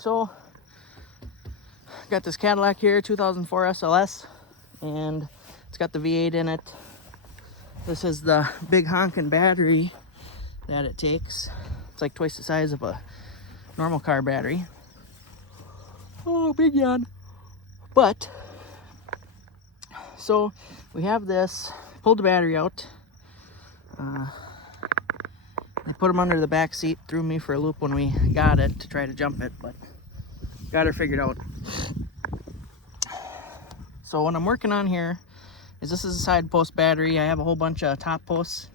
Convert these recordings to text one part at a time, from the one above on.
So got this Cadillac here, 2004 SLS, and it's got the V8 in it. This is the big honking battery that it takes. It's like twice the size of a normal car battery. Oh, big yawn. But so we have this, pulled the battery out. They put them under the back seat, threw me for a loop when we got it to try to jump it, but got her figured out. So what I'm working on here is, this is a side post battery. I have a whole bunch of top posts,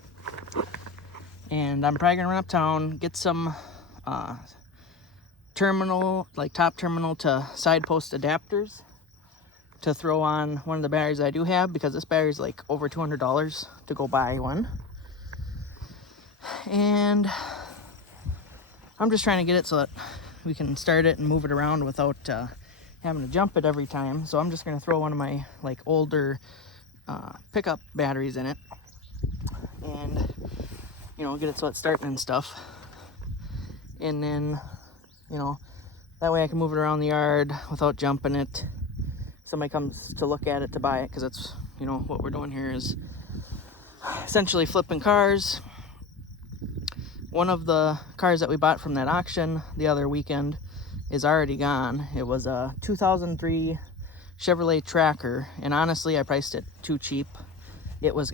and I'm probably gonna run uptown, get some terminal, like top terminal to side post adapters to throw on one of the batteries I do have, because this battery is like over $200 to go buy one. And I'm just trying to get it so that we can start it and move it around without having to jump it every time. So I'm just going to throw one of my like older pickup batteries in it, and get it so it's starting and stuff. And then that way I can move it around the yard without jumping it. Somebody comes to look at it to buy it, because it's what we're doing here is essentially flipping cars. One of the cars that we bought from that auction the other weekend is already gone. It was a 2003 Chevrolet Tracker, and honestly I priced it too cheap. It was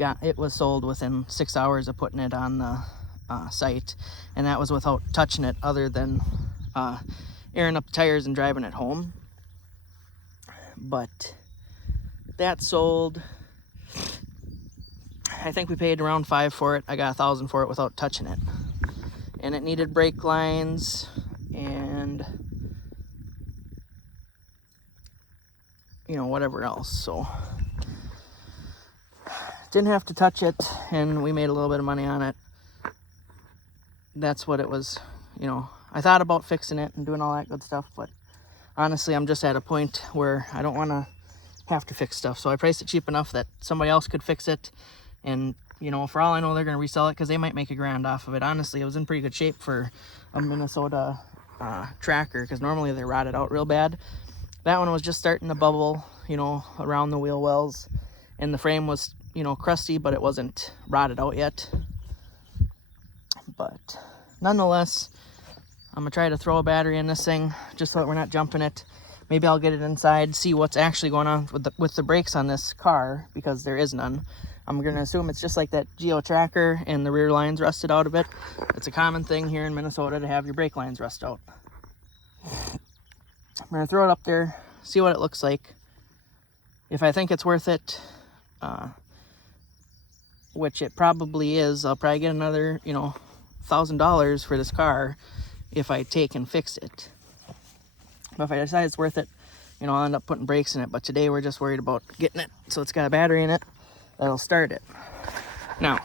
sold within 6 hours of putting it on the site, and that was without touching it, other than airing up the tires and driving it home. But that sold, I think we paid around $5 for it. I got $1,000 for it without touching it. And it needed brake lines and whatever else. So didn't have to touch it, and we made a little bit of money on it. That's what it was. I thought about fixing it and doing all that good stuff, but honestly I'm just at a point where I don't want to have to fix stuff. So I priced it cheap enough that somebody else could fix it, and for all I know, they're going to resell it because they might make $1,000 off of it. Honestly, it was in pretty good shape for a Minnesota Tracker, because normally they rotted out real bad. That one was just starting to bubble, around the wheel wells, and the frame was, crusty, but it wasn't rotted out yet. But nonetheless, I'm going to try to throw a battery in this thing just so that we're not jumping it. Maybe I'll get it inside, see what's actually going on with the brakes on this car, because there is none. I'm going to assume it's just like that Geo Tracker and the rear lines rusted out a bit. It's a common thing here in Minnesota to have your brake lines rust out. I'm going to throw it up there, see what it looks like. If I think it's worth it, which it probably is, I'll probably get another, $1,000 for this car if I take and fix it. But if I decide it's worth it, I'll end up putting brakes in it. But today we're just worried about getting it so it's got a battery in it that'll start it. Now,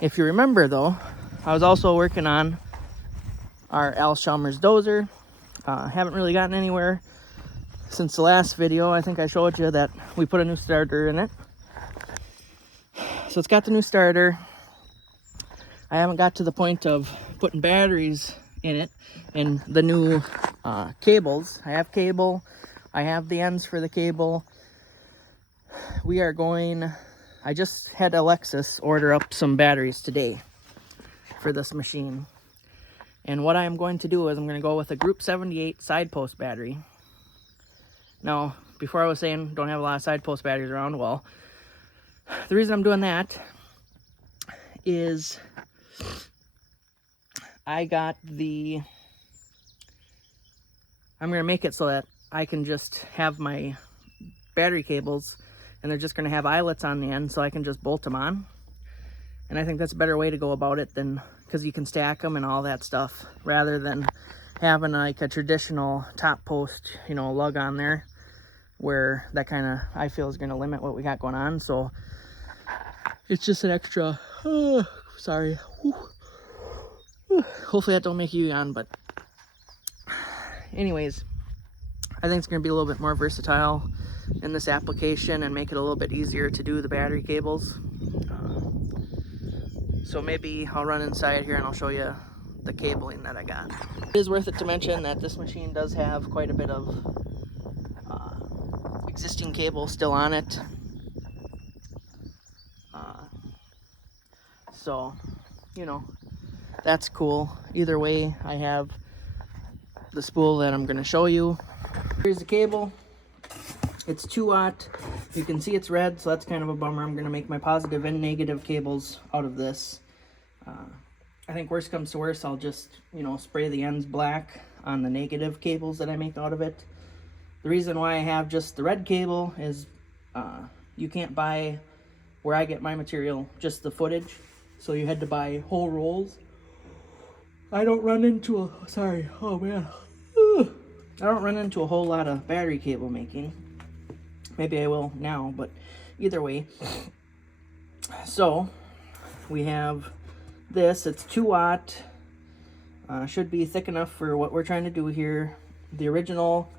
if you remember though, I was also working on our Al Chalmers Dozer. Haven't really gotten anywhere since the last video. I think I showed you that we put a new starter in it. So it's got the new starter. I haven't got to the point of putting batteries in it and the new cables. I have cable. I have the ends for the cable. I just had Alexis order up some batteries today for this machine. And what I'm going to do is I'm going to go with a Group 78 side post battery. Now, before I was saying don't have a lot of side post batteries around, well, the reason I'm doing that is I'm going to make it so that I can just have my battery cables, and they're just going to have eyelets on the end, so I can just bolt them on. And I think that's a better way to go about it, than because you can stack them and all that stuff, rather than having like a traditional top post, lug on there, where that kind of, I feel, is going to limit what we got going on. So it's just an extra, sorry. Hopefully that don't make you yawn, but anyways, I think it's going to be a little bit more versatile in this application and make it a little bit easier to do the battery cables. So maybe I'll run inside here and I'll show you the cabling that I got. It is worth it to mention that this machine does have quite a bit of existing cable still on it. So, you know, that's cool. Either way, I have the spool that I'm going to show you. Here's the cable. It's 2-aught. You can see it's red, so that's kind of a bummer. I'm going to make my positive and negative cables out of this. I think worst comes to worst, I'll just, you know, spray the ends black on the negative cables that I make out of it. The reason why I have just the red cable is you can't buy, where I get my material, just the footage. So you had to buy whole rolls. I don't run into a, sorry, oh man. I don't run into a whole lot of battery cable making. Maybe I will now, but either way. So we have this, it's 2-aught. Should be thick enough for what we're trying to do here. The original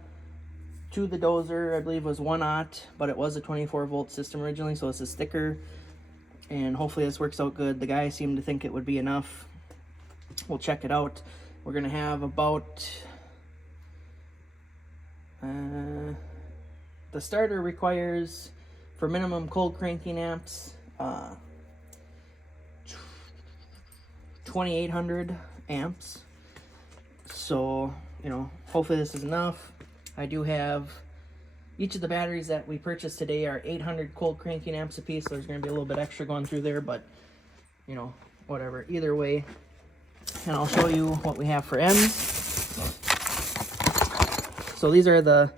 to the Dozer, I believe, was 1-aught, but it was a 24-volt system originally, so this is thicker. And hopefully this works out good. The guy seemed to think it would be enough. We'll check it out. We're gonna have about the starter requires, for minimum cold cranking amps, 2800 amps. So, you know, hopefully this is enough. I do have, each of the batteries that we purchased today are 800 cold cranking amps a piece, so there's going to be a little bit extra going through there, but, you know, whatever. Either way, and I'll show you what we have for ends. So these are the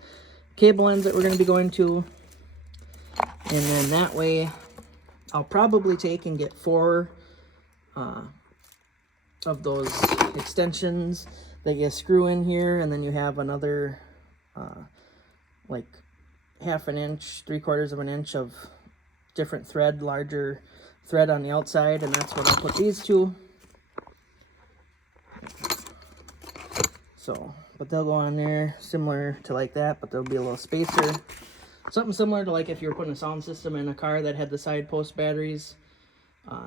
cable ends that we're going to be going to, and then that way I'll probably take and get 4 of those extensions that you screw in here, and then you have another like 1/2 inch, 3/4 of an inch of different thread, larger thread on the outside, and that's what I'll put these to. So, but they'll go on there similar to like that, but there'll be a little spacer. Something similar to like if you were putting a sound system in a car that had the side post batteries.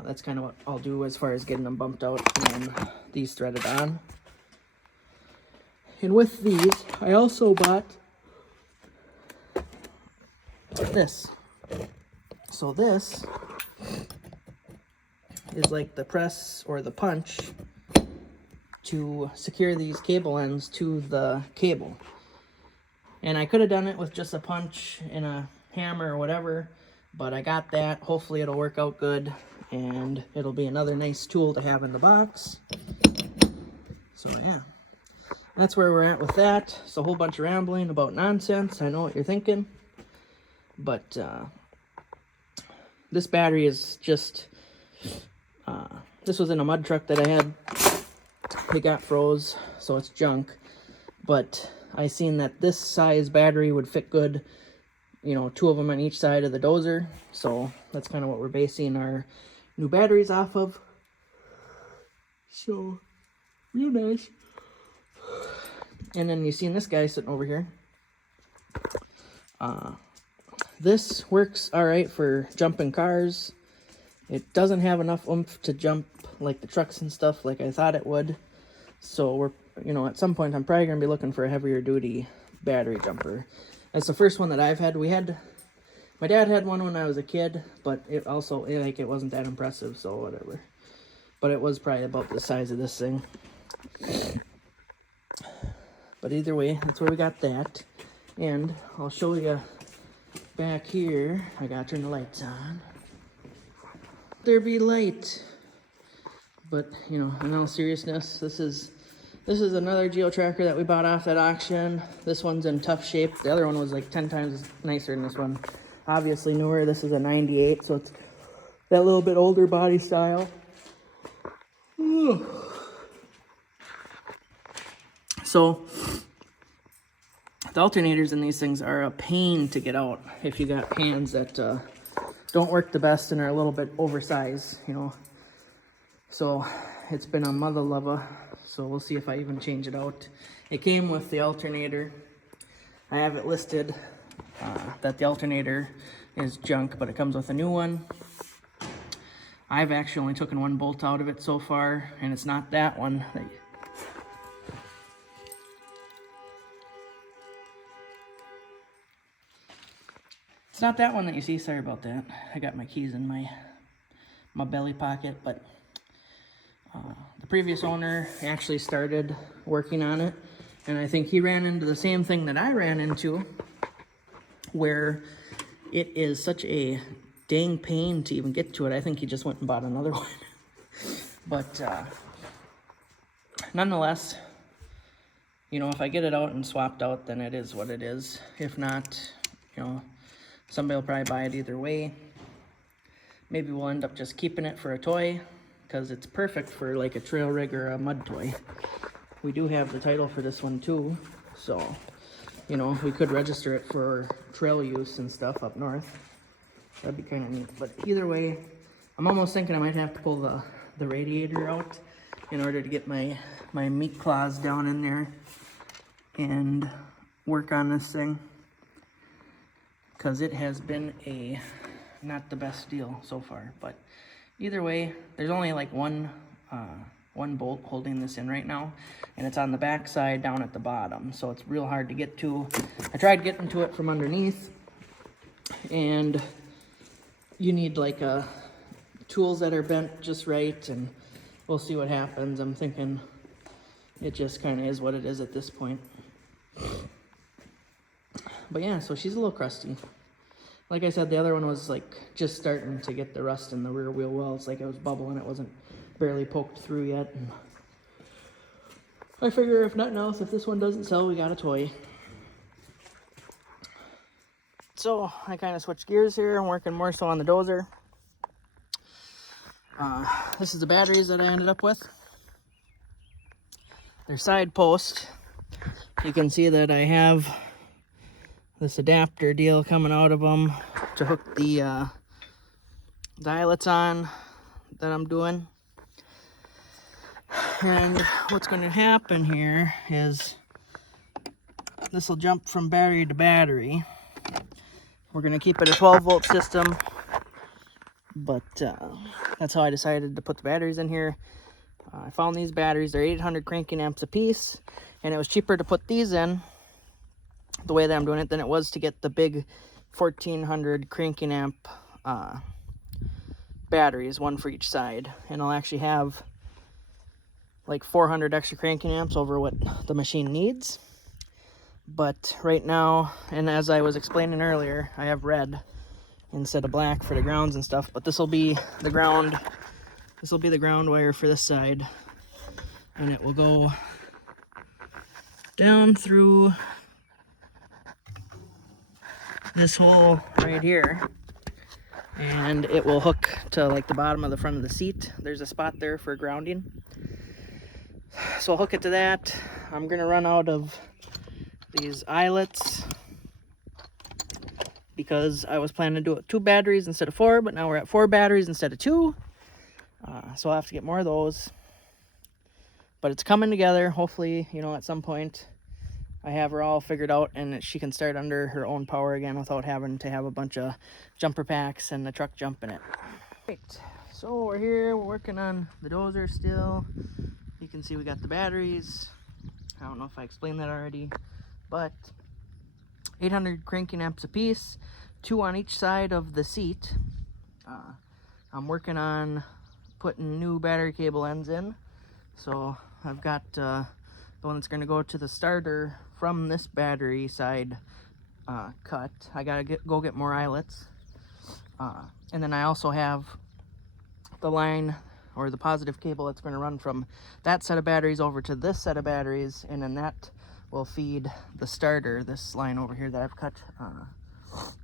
That's kind of what I'll do as far as getting them bumped out and these threaded on. And with these, I also bought this. So this is like the press or the punch to secure these cable ends to the cable. And I could have done it with just a punch and a hammer or whatever, but I got that. Hopefully it'll work out good, and it'll be another nice tool to have in the box. So yeah, that's where we're at with that. It's a whole bunch of rambling about nonsense. I know what you're thinking, but this battery is just, this was in a mud truck that I had. It got froze, so it's junk, but I seen that this size battery would fit good, you know, 2 of them on each side of the Dozer, so that's kind of what we're basing our new batteries off of. So, real nice. And then you seen this guy sitting over here. This works alright for jumping cars. It doesn't have enough oomph to jump like the trucks and stuff like I thought it would. So we're, you know, at some point I'm probably going to be looking for a heavier duty battery jumper. That's the first one that I've had. My dad had one when I was a kid, but it also, like, it wasn't that impressive, so whatever. But it was probably about the size of this thing. But either way, that's where we got that. And I'll show you back here. I gotta turn the lights on. There be light. But, you know, in all seriousness, this is another Geo Tracker that we bought off that auction. This one's in tough shape. The other one was like 10 times nicer than this one. Obviously newer. This is a 98, so it's that little bit older body style. So the alternators in these things are a pain to get out if you got hands that don't work the best and are a little bit oversized, you know. So it's been a mother lover. So we'll see if I even change it out. It came with the alternator. I have it listed that the alternator is junk, but it comes with a new one. I've actually only taken one bolt out of it so far, and it's not that one. It's not that one that you see. Sorry about that. I got my keys in my belly pocket, but the previous owner actually started working on it, and I think he ran into the same thing that I ran into, where it is such a dang pain to even get to it. I think he just went and bought another one. But nonetheless, you know, if I get it out and swapped out, then it is what it is. If not, you know, somebody will probably buy it either way. Maybe we'll end up just keeping it for a toy, because it's perfect for like a trail rig or a mud toy. We do have the title for this one too, so, you know, we could register it for trail use and stuff up north. That'd be kind of neat. But either way, I'm almost thinking I might have to pull the radiator out in order to get my meat claws down in there and work on this thing, because it has been not the best deal so far. But either way, there's only like one bolt holding this in right now, and it's on the back side down at the bottom, so it's real hard to get to. I tried getting to it from underneath, and you need like tools that are bent just right, and we'll see what happens. I'm thinking it just kind of is what it is at this point. But yeah, so she's a little crusty. Like I said, the other one was like just starting to get the rust in the rear wheel wells. Like it was bubbling, it wasn't barely poked through yet. And I figure if nothing else, if this one doesn't sell, we got a toy. So I kind of switched gears here. I'm working more so on the Dozer. This is the batteries that I ended up with. They're side post. You can see that I have this adapter deal coming out of them to hook the eyelets on that I'm doing. And what's going to happen here is this will jump from battery to battery. We're going to keep it a 12 volt system, but that's how I decided to put the batteries in here. I found these batteries. They're 800 cranking amps a piece, and it was cheaper to put these in the way that I'm doing it than it was to get the big 1400 cranking amp batteries, one for each side. And I'll actually have like 400 extra cranking amps over what the machine needs. But right now, and as I was explaining earlier, I have red instead of black for the grounds and stuff, but this will be the ground. This will be the ground wire for this side, and it will go down through this hole right here, and it will hook to like the bottom of the front of the seat. There's a spot there for grounding, so I'll hook it to that. I'm gonna run out of these eyelets because I was planning to do it 2 batteries instead of 4, but now we're at 4 batteries instead of 2, so I'll have to get more of those. But it's coming together. Hopefully, you know, at some point I have her all figured out and she can start under her own power again without having to have a bunch of jumper packs and the truck jumping it. Right, so we're here, we're working on the Dozer still. You can see we got the batteries. I don't know if I explained that already, but 800 cranking amps a piece, 2 on each side of the seat. I'm working on putting new battery cable ends in. So I've got the one that's going to go to the starter from this battery side cut. I gotta go get more eyelets, and then I also have the line or the positive cable that's going to run from that set of batteries over to this set of batteries, and then that will feed the starter, this line over here that I've cut.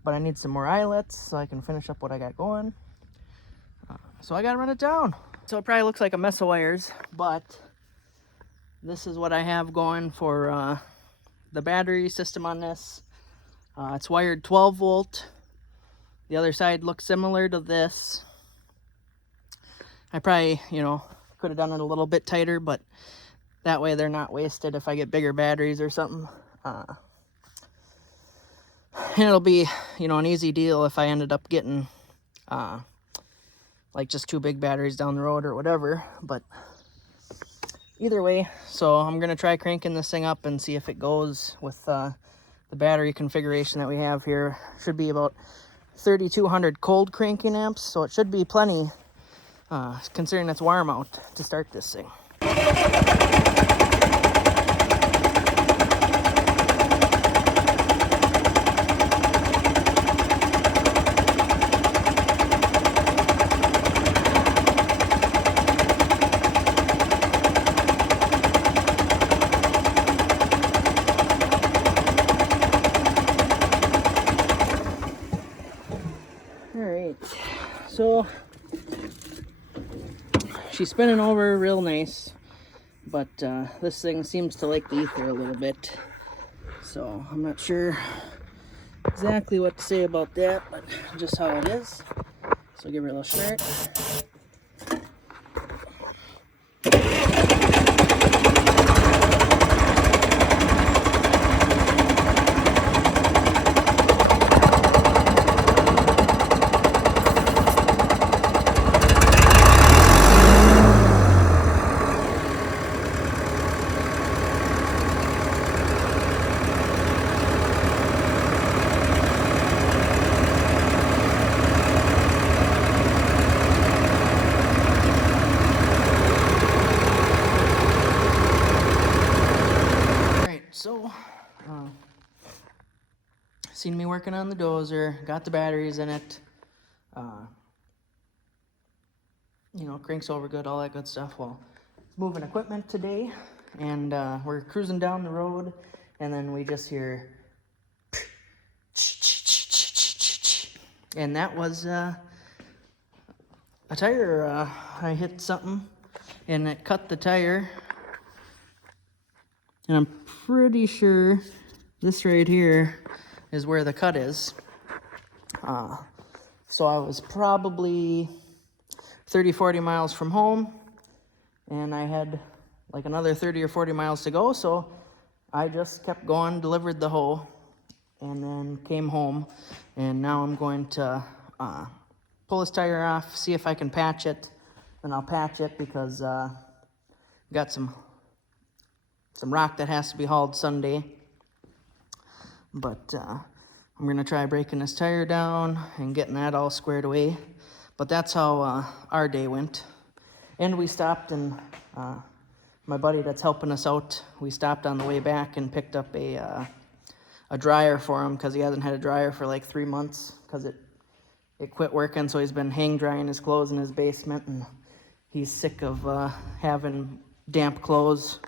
But I need some more eyelets so I can finish up what I got going. So I gotta run it down. So it probably looks like a mess of wires, but this is what I have going for the battery system on this. It's wired 12 volt. The other side looks similar to this. I probably, you know, could have done it a little bit tighter, but that way they're not wasted if I get bigger batteries or something. And it'll be, you know, an easy deal if I ended up getting like just 2 big batteries down the road or whatever. But either way, so I'm gonna try cranking this thing up and see if it goes with the battery configuration that we have here. Should be about 3200 cold cranking amps, so it should be plenty considering it's warm out to start this thing. So she's spinning over real nice, but this thing seems to like the ether a little bit, so I'm not sure exactly what to say about that, but just how it is. So give her a little start. So, seen me working on the Dozer, got the batteries in it, you know, cranks over good, all that good stuff. Well, moving equipment today, and we're cruising down the road, and then we just hear, and that was a tire. I hit something, and it cut the tire. And I'm pretty sure this right here is where the cut is. So I was probably 30, 40 miles from home, and I had like another 30 or 40 miles to go. So I just kept going, delivered the hoe, and then came home. And now I'm going to pull this tire off, see if I can patch it. And I'll patch it because got some rock that has to be hauled Sunday. But I'm gonna try breaking this tire down and getting that all squared away. But that's how our day went. And we stopped, and my buddy that's helping us out, we stopped on the way back and picked up a dryer for him, because he hasn't had a dryer for like 3 months because it quit working. So he's been hang drying his clothes in his basement, and he's sick of having damp clothes.